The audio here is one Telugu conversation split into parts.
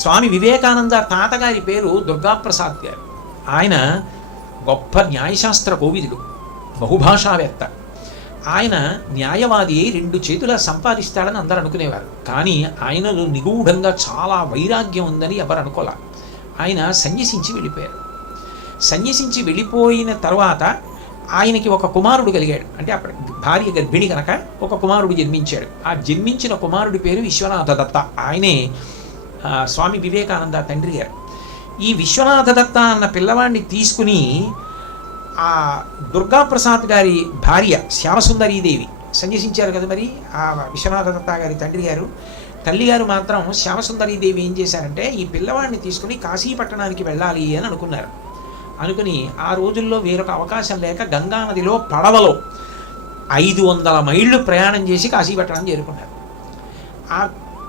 స్వామి వివేకానంద తాతగారి పేరు దుర్గాప్రసాద్ గారు. ఆయన గొప్ప న్యాయశాస్త్ర కోవిదుడు, బహుభాషావేత్త. ఆయన న్యాయవాది 2 చేతుల సంపాదిస్తాడని అందరూ అనుకునేవారు. కానీ ఆయనలో నిగూఢంగా చాలా వైరాగ్యం ఉందని ఎవరు అనుకోలే. ఆయన సన్యసించి వెళ్ళిపోయారు. సన్యసించి వెళ్ళిపోయిన తర్వాత ఆయనకి ఒక కుమారుడు కలిగాడు. అంటే అప్పుడు భార్య గర్భిణి కనుక ఒక కుమారుడు జన్మించాడు. ఆ జన్మించిన కుమారుడి పేరు విశ్వనాథ దత్త. ఆయనే స్వామి వివేకానంద తండ్రి గారు. ఈ విశ్వనాథ దత్త అన్న పిల్లవాడిని తీసుకుని ఆ దుర్గాప్రసాద్ గారి భార్య శ్యామసుందరీదేవి సన్యసించారు కదా. మరి ఆ విశ్వనాథ దత్త గారి తండ్రి గారు, తల్లిగారు మాత్రం శ్యామసుందరీదేవి ఏం చేశారంటే ఈ పిల్లవాడిని తీసుకుని కాశీపట్టణానికి వెళ్ళాలి అని అనుకున్నారు. అనుకుని ఆ రోజుల్లో వేరొక అవకాశం లేక గంగానదిలో పడవలో 500 మైళ్ళు ప్రయాణం చేసి కాశీపట్టణం చేరుకున్నారు. ఆ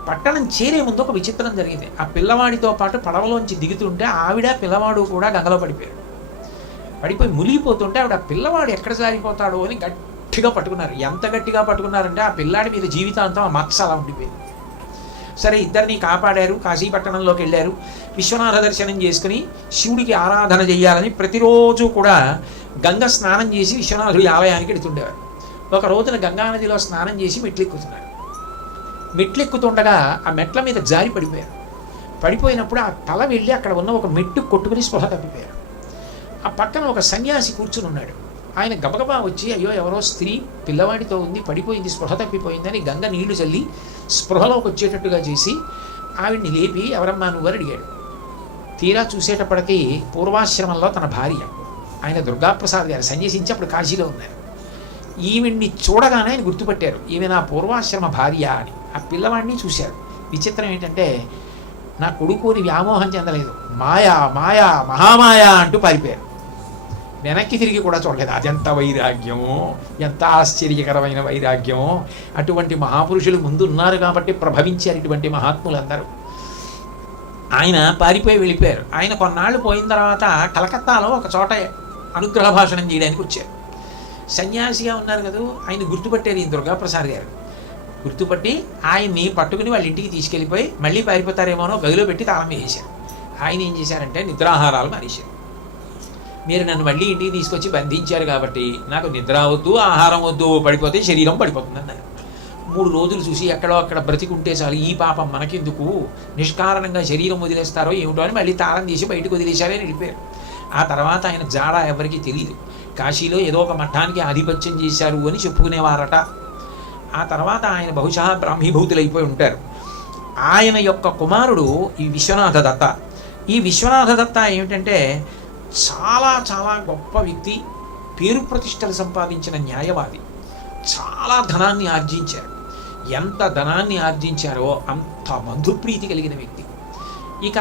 పట్టణం చేరే ముందు ఒక విచిత్రం జరిగింది. ఆ పిల్లవాడితో పాటు పడవలోంచి దిగుతుంటే ఆవిడ పిల్లవాడు కూడా గంగలో పడిపోయారు. పడిపోయి మునిగిపోతుంటే ఆవిడ పిల్లవాడు ఎక్కడ జారిపోతాడో అని గట్టిగా పట్టుకున్నారు. ఎంత గట్టిగా పట్టుకున్నారంటే ఆ పిల్లాడి మీద జీవితాంతం ఆ మచ్చ అలా ఉండిపోయింది. సరే, ఇద్దరిని కాపాడారు. కాశీపట్టణంలోకి వెళ్ళారు. విశ్వనాథ దర్శనం చేసుకుని శివుడికి ఆరాధన చేయాలని ప్రతిరోజు కూడా గంగ స్నానం చేసి విశ్వనాథుడి ఆలయానికి వెళుతుండేవారు. ఒక రోజున గంగానదిలో స్నానం చేసి మెట్లెక్కుతున్నారు. మెట్లెక్కుతుండగా ఆ మెట్ల మీద జారి పడిపోయారు. పడిపోయినప్పుడు ఆ తల వెళ్ళి అక్కడ ఉన్న ఒక మెట్టు కొట్టుకుని స్పృహ తప్పిపోయారు. ఆ పక్కన ఒక సన్యాసి కూర్చుని ఉన్నాడు. ఆయన గబగబా వచ్చి అయ్యో ఎవరో స్త్రీ పిల్లవాడితో ఉంది, పడిపోయింది, స్పృహ తప్పిపోయిందని గంగ నీళ్లు చల్లి స్పృహలోకి వచ్చేటట్టుగా చేసి ఆవిడ్ని లేపి ఎవరమ్మా నువ్వు అని అడిగాడు. తీరా చూసేటప్పటికీ పూర్వాశ్రమంలో తన భార్య, ఆయన దుర్గాప్రసాద్ గారు సన్యసించి అప్పుడు కాశీలో ఉన్నారు. ఈవిడ్ని చూడగానే ఆయన గుర్తుపట్టారు, ఈమె నా పూర్వాశ్రమ భార్య అని. ఆ పిల్లవాడిని చూశారు. విచిత్రం ఏంటంటే నా కొడుకుని వ్యామోహం చెందలేదు, మాయా మాయా మహామాయా అంటూ పారిపోయారు. వెనక్కి తిరిగి కూడా చూడలేదు. అదెంత వైరాగ్యమో, ఎంత ఆశ్చర్యకరమైన వైరాగ్యమో. అటువంటి మహాపురుషులు ముందు ఉన్నారు కాబట్టి ప్రభవించారు ఇటువంటి మహాత్ములందరూ. ఆయన పారిపోయి వెళ్ళిపోయారు. ఆయన కొన్నాళ్ళు పోయిన తర్వాత కలకత్తాలో ఒక చోట అనుగ్రహ భాషణం చేయడానికి వచ్చారు. సన్యాసిగా ఉన్నారు కదా, ఆయన గుర్తుపట్టారు ఈ దుర్గాప్రసాద్ గారు. గుర్తుపట్టి ఆయన్ని పట్టుకుని వాళ్ళ ఇంటికి తీసుకెళ్ళిపోయి మళ్ళీ పారిపోతారేమోనో గదిలో పెట్టి తాళం వేసేశారు. ఆయన ఏం చేశారంటే నిద్రాహారాలు మానేశారు. మీరు నన్ను మళ్ళీ ఇంటికి తీసుకొచ్చి బంధించారు కాబట్టి నాకు నిద్ర వద్దు, ఆహారం వద్దు, పడిపోతే శరీరం పడిపోతుంది అన్నారు. 3 రోజులు చూసి ఎక్కడో అక్కడ బ్రతికుంటే చాలు, ఈ పాపం మనకెందుకు, నిష్కారణంగా శరీరం వదిలేస్తారో ఏమిటో అని మళ్ళీ తాళం తీసి బయటకు వదిలేశారని వెళ్ళిపోయారు. ఆ తర్వాత ఆయన జాడ ఎవరికి తెలియదు. కాశీలో ఏదో ఒక మఠానికి ఆధిపత్యం చేశారు అని చెప్పుకునేవారట. ఆ తర్వాత ఆయన బహుశా బ్రాహ్మీభూతులైపోయి ఉంటారు. ఆయన యొక్క కుమారుడు ఈ విశ్వనాథ దత్త. ఈ విశ్వనాథ దత్త ఏమిటంటే చాలా చాలా గొప్ప వ్యక్తి, పేరు ప్రతిష్టలు సంపాదించిన న్యాయవాది. చాలా ధనాన్ని ఆర్జించారు. ఎంత ధనాన్ని ఆర్జించారో అంత బంధుప్రీతి కలిగిన వ్యక్తి. ఇక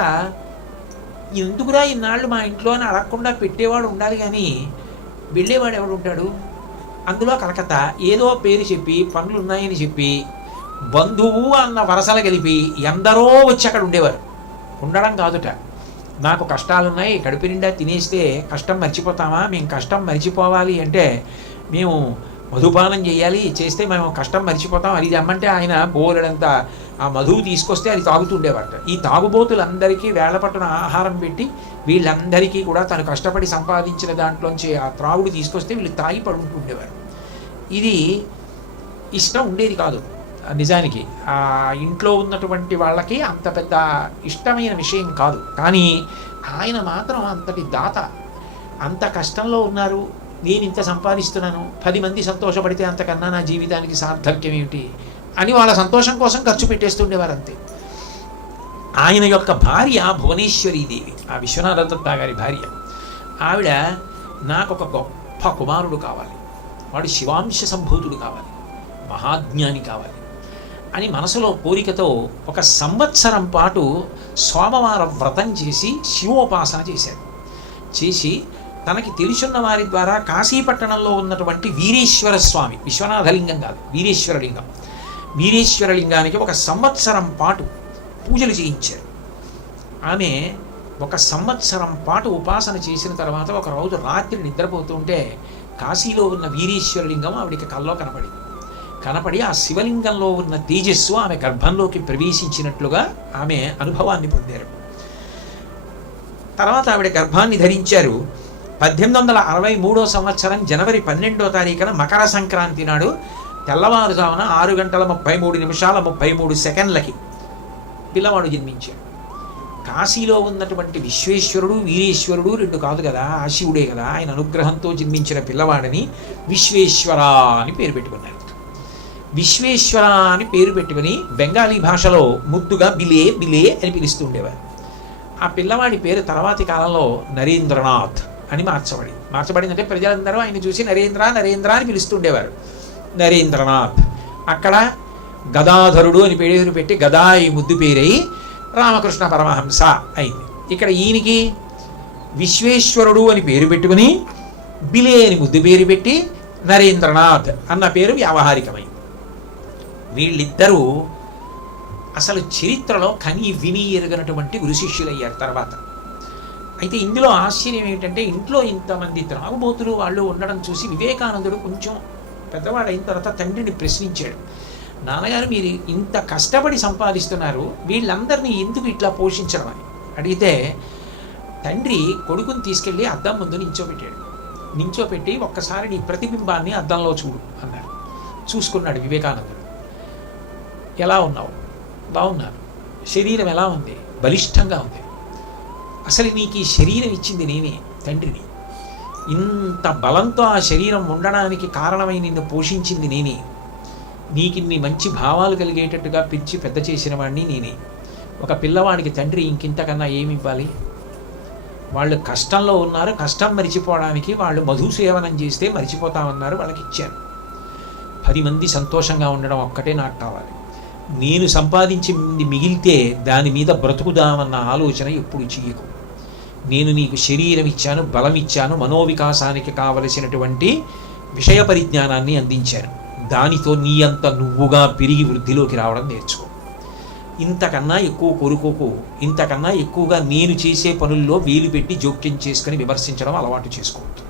ఎందుకురా ఇన్నాళ్ళు మా ఇంట్లో అని అడగకుండా పెట్టేవాడు ఉండాలి కానీ వెళ్ళేవాడు ఎవడు ఉంటాడు? అందులో కలకత్తా ఏదో పేరు చెప్పి పనులు ఉన్నాయని చెప్పి బంధువు అన్న వరసలు కలిపి ఎందరో వచ్చి అక్కడ ఉండేవారు. ఉండడం కాదుట, నాకు కష్టాలున్నాయి, కడుపు నిండా తినేస్తే కష్టం మర్చిపోతామా, మేము కష్టం మర్చిపోవాలి అంటే మేము మధుపానం చేయాలి, చేస్తే మేము కష్టం మర్చిపోతాం అది తెమ్మంటే ఆయన బోలెడంత ఆ మధువు తీసుకొస్తే అది తాగుతుండేవారట. ఈ తాగుబోతులందరికీ వేళపట్టున ఆహారం పెట్టి వీళ్ళందరికీ కూడా తను కష్టపడి సంపాదించిన దాంట్లోంచి ఆ త్రాగుడు తీసుకొస్తే వీళ్ళు తాగి పడుకుంటుండేవారు. ఇది ఇష్టం ఉండేది కాదు నిజానికి. ఆ ఇంట్లో ఉన్నటువంటి వాళ్ళకి అంత పెద్ద ఇష్టమైన విషయం కాదు. కానీ ఆయన మాత్రం అంతటి దాత. అంత కష్టంలో ఉన్నారు, నేను ఇంత సంపాదిస్తున్నాను, 10 మంది సంతోషపడితే అంతకన్నా నా జీవితానికి సార్థక్యం ఏమిటి అని వాళ్ళ సంతోషం కోసం ఖర్చు పెట్టేస్తుండేవారు అంతే. ఆయన యొక్క భార్య భువనేశ్వరీదేవి, ఆ విశ్వనాథ దత్త గారి భార్య. ఆవిడ నాకు ఒక గొప్ప కుమారుడు కావాలి, వాడు శివాంశ సంభూతుడు కావాలి, మహాజ్ఞాని కావాలి అని మనసులో కోరికతో 1 సంవత్సరం పాటు సోమవార వ్రతం చేసి శివోపాసన చేశాడు. చేసి తనకి తెలుసున్న వారి ద్వారా కాశీపట్టణంలో ఉన్నటువంటి వీరేశ్వర స్వామి, విశ్వనాథలింగం కాదు వీరేశ్వరలింగం, వీరేశ్వరలింగానికి 1 సంవత్సరం పాటు పూజలు చేయించారు. ఆమె 1 సంవత్సరం పాటు ఉపాసన చేసిన తర్వాత ఒక రోజు రాత్రి నిద్రపోతుంటే కాశీలో ఉన్న వీరేశ్వరలింగం ఆవిడికి కల్లో కనపడింది. కనపడి ఆ శివలింగంలో ఉన్న తేజస్సు ఆమె గర్భంలోకి ప్రవేశించినట్లుగా ఆమె అనుభవాన్ని పొందారు. తర్వాత ఆవిడ గర్భాన్ని ధరించారు. 1863 సంవత్సరం జనవరి 12వ తారీఖున మకర సంక్రాంతి నాడు తెల్లవారుజామున 6:33 పిల్లవాడు జన్మించాడు. కాశీలో ఉన్నటువంటి విశ్వేశ్వరుడు వీరేశ్వరుడు రెండు కాదు కదా, ఆ శివుడే కదా. ఆయన అనుగ్రహంతో జన్మించిన పిల్లవాడిని విశ్వేశ్వర అని పేరు పెట్టుకున్నారు. విశ్వేశ్వర అని పేరు పెట్టుకుని బెంగాలీ భాషలో ముద్దుగా బిలే బిలే అని పిలుస్తుండేవారు. ఆ పిల్లవాడి పేరు తర్వాతి కాలంలో నరేంద్రనాథ్ అని మార్చబడిందంటే ప్రజలందరూ ఆయన చూసి నరేంద్ర నరేంద్ర అని పిలుస్తుండేవారు. నరేంద్రనాథ్. అక్కడ గదాధరుడు అని పేరు పెట్టి గదాయి ముద్దు పేరై రామకృష్ణ పరమహంస అయింది. ఇక్కడ ఈయనకి విశ్వేశ్వరుడు అని పేరు పెట్టుకుని బిలే అని ముద్దు పేరు పెట్టి నరేంద్రనాథ్ అన్న పేరు వ్యావహారికమైంది. వీళ్ళిద్దరూ అసలు చరిత్రలో కని విని ఎరగనటువంటి గురు శిష్యులయ్యారు తర్వాత. అయితే ఇందులో ఆశ్చర్యం ఏమిటంటే ఇంట్లో ఇంతమంది త్రాగుబోతులు వాళ్ళు ఉండడం చూసి వివేకానందుడు కొంచెం పెద్దవాడు అయిన తర్వాత తండ్రిని ప్రశ్నించాడు. నాన్నగారు, మీరు ఇంత కష్టపడి సంపాదిస్తున్నారు, వీళ్ళందరినీ ఎందుకు ఇట్లా పోషించడం అని అడిగితే తండ్రి కొడుకుని తీసుకెళ్ళి అద్దం ముందు నించోపెట్టి ఒక్కసారి నీ ప్రతిబింబాన్ని అద్దంలో చూడు అన్నారు. చూసుకున్నాడు వివేకానందుడు. ఎలా ఉన్నావు? బాగున్నాను. శరీరం ఎలా ఉంది? బలిష్టంగా ఉంది. అసలు నీకు ఈ శరీరం ఇచ్చింది నేనే, తండ్రిని. ఇంత బలంతో ఆ శరీరం ఉండడానికి కారణమై నిన్ను పోషించింది నేనే. నీకిన్ని మంచి భావాలు కలిగేటట్టుగా పిలిచి పెద్ద చేసిన వాడిని నేనే. ఒక పిల్లవాడికి తండ్రి ఇంకింతకన్నా ఏమి ఇవ్వాలి? వాళ్ళు కష్టంలో ఉన్నారు, కష్టం మరిచిపోవడానికి వాళ్ళు మధుసేవనం చేస్తే మరిచిపోతామన్నారు, వాళ్ళకి ఇచ్చాను. 10 మంది సంతోషంగా ఉండడం ఒక్కటే నాకు కావాలి. నేను సంపాదించింది మిగిలితే దాని మీద బ్రతుకుదామన్న ఆలోచన ఎప్పుడు చెయ్యకు. నేను నీకు శరీరం ఇచ్చాను, బలం ఇచ్చాను, మనోవికాసానికి కావలసినటువంటి విషయ పరిజ్ఞానాన్ని అందించాను. దానితో నీ అంత నువ్వుగా పెరిగి వృద్ధిలోకి రావడం నేర్చుకో. ఇంతకన్నా ఎక్కువ కోరుకోకు. ఇంతకన్నా ఎక్కువగా నేను చేసే పనుల్లో వేలు పెట్టి జోక్యం చేసుకుని విమర్శించడం అలవాటు చేసుకోవద్దు.